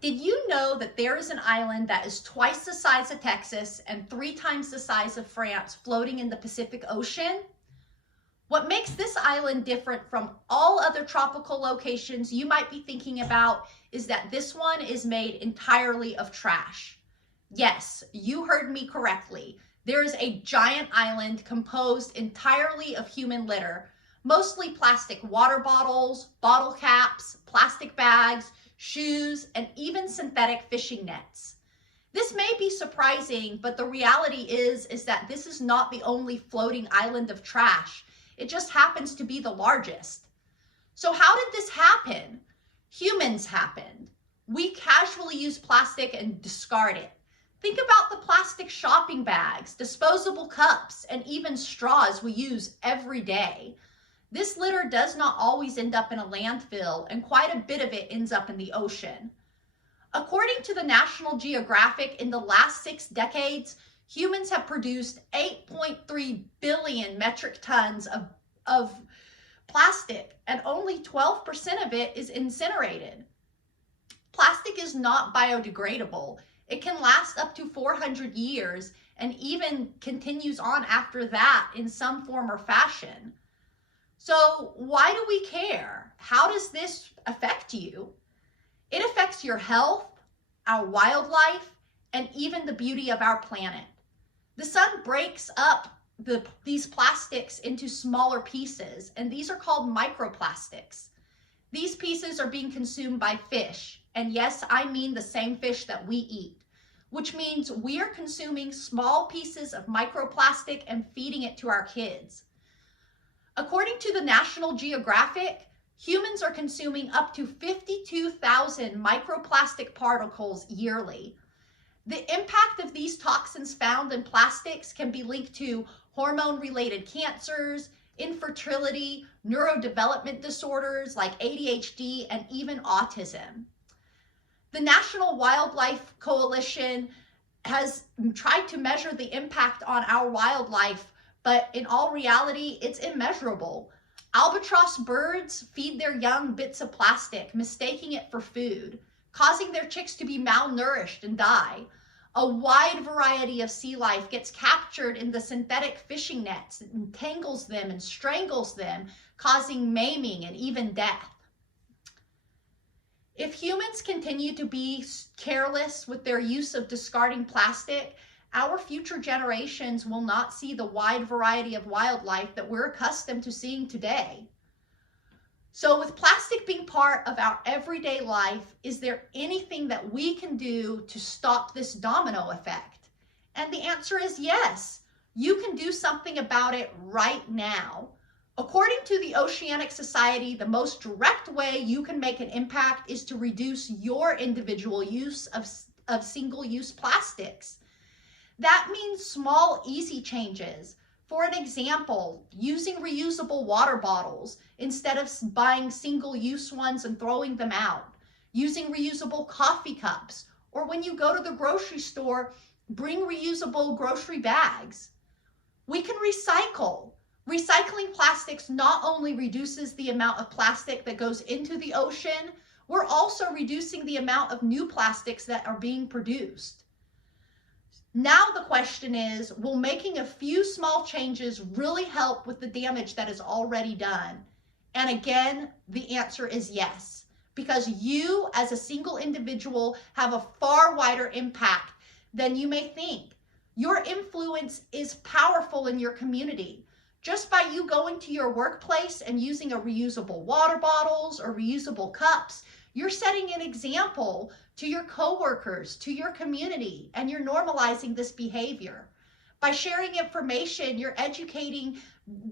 Did you know that there is an island that is twice the size of Texas and 3 times the size of France floating in the Pacific Ocean? What makes this island different from all other tropical locations you might be thinking about is that this one is made entirely of trash. Yes, you heard me correctly. There is a giant island composed entirely of human litter, mostly plastic water bottles, bottle caps, plastic bags, shoes, and even synthetic fishing nets. This may be surprising, but the reality is that this is not the only floating island of trash. It just happens to be the largest. So how did this happen? Humans happened. We casually use plastic and discard it. Think about the plastic shopping bags, disposable cups, and even straws we use every day. This litter does not always end up in a landfill, and quite a bit of it ends up in the ocean. According to the National Geographic, in the last 6 decades, humans have produced 8.3 billion metric tons of plastic, and only 12% of it is incinerated. Plastic is not biodegradable. It can last up to 400 years and even continues on after that in some form or fashion. So why do we care? How does this affect you? It affects your health, our wildlife, and even the beauty of our planet. The sun breaks up these plastics into smaller pieces, and these are called microplastics. These pieces are being consumed by fish, and yes, I mean the same fish that we eat, which means we are consuming small pieces of microplastic and feeding it to our kids. According to the National Geographic, humans are consuming up to 52,000 microplastic particles yearly. The impact of these toxins found in plastics can be linked to hormone-related cancers, infertility, neurodevelopment disorders like ADHD, and even autism. The National Wildlife Coalition has tried to measure the impact on our wildlife, but in all reality, it's immeasurable. Albatross birds feed their young bits of plastic, mistaking it for food, causing their chicks to be malnourished and die. A wide variety of sea life gets captured in the synthetic fishing nets, it entangles them and strangles them, causing maiming and even death. If humans continue to be careless with their use of discarding plastic, our future generations will not see the wide variety of wildlife that we're accustomed to seeing today. So with plastic being part of our everyday life, is there anything that we can do to stop this domino effect? And the answer is yes. You can do something about it right now. According to the Oceanic Society, the most direct way you can make an impact is to reduce your individual use of single-use plastics. That means small, easy changes. For an example, using reusable water bottles instead of buying single-use ones and throwing them out. Using reusable coffee cups, or when you go to the grocery store, bring reusable grocery bags. We can recycle. Recycling plastics not only reduces the amount of plastic that goes into the ocean, we're also reducing the amount of new plastics that are being produced. Now the question is, will making a few small changes really help with the damage that is already done? And again, the answer is yes, because you as a single individual have a far wider impact than you may think. Your influence is powerful in your community. Just by you going to your workplace and using a reusable water bottles or reusable cups, you're setting an example to your coworkers, to your community, and you're normalizing this behavior. By sharing information, you're educating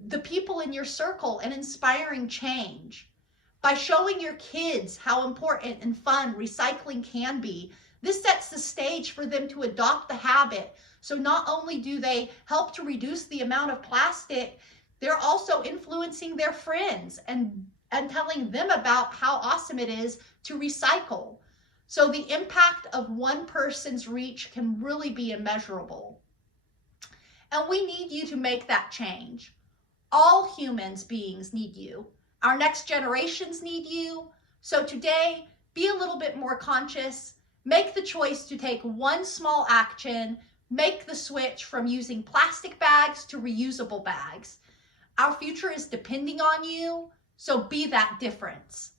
the people in your circle and inspiring change. By showing your kids how important and fun recycling can be, this sets the stage for them to adopt the habit. So not only do they help to reduce the amount of plastic, they're also influencing their friends and telling them about how awesome it is to recycle. So the impact of one person's reach can really be immeasurable. And we need you to make that change. All beings need you. Our next generations need you. So today, be a little bit more conscious. Make the choice to take one small action. Make the switch from using plastic bags to reusable bags. Our future is depending on you, so be that difference.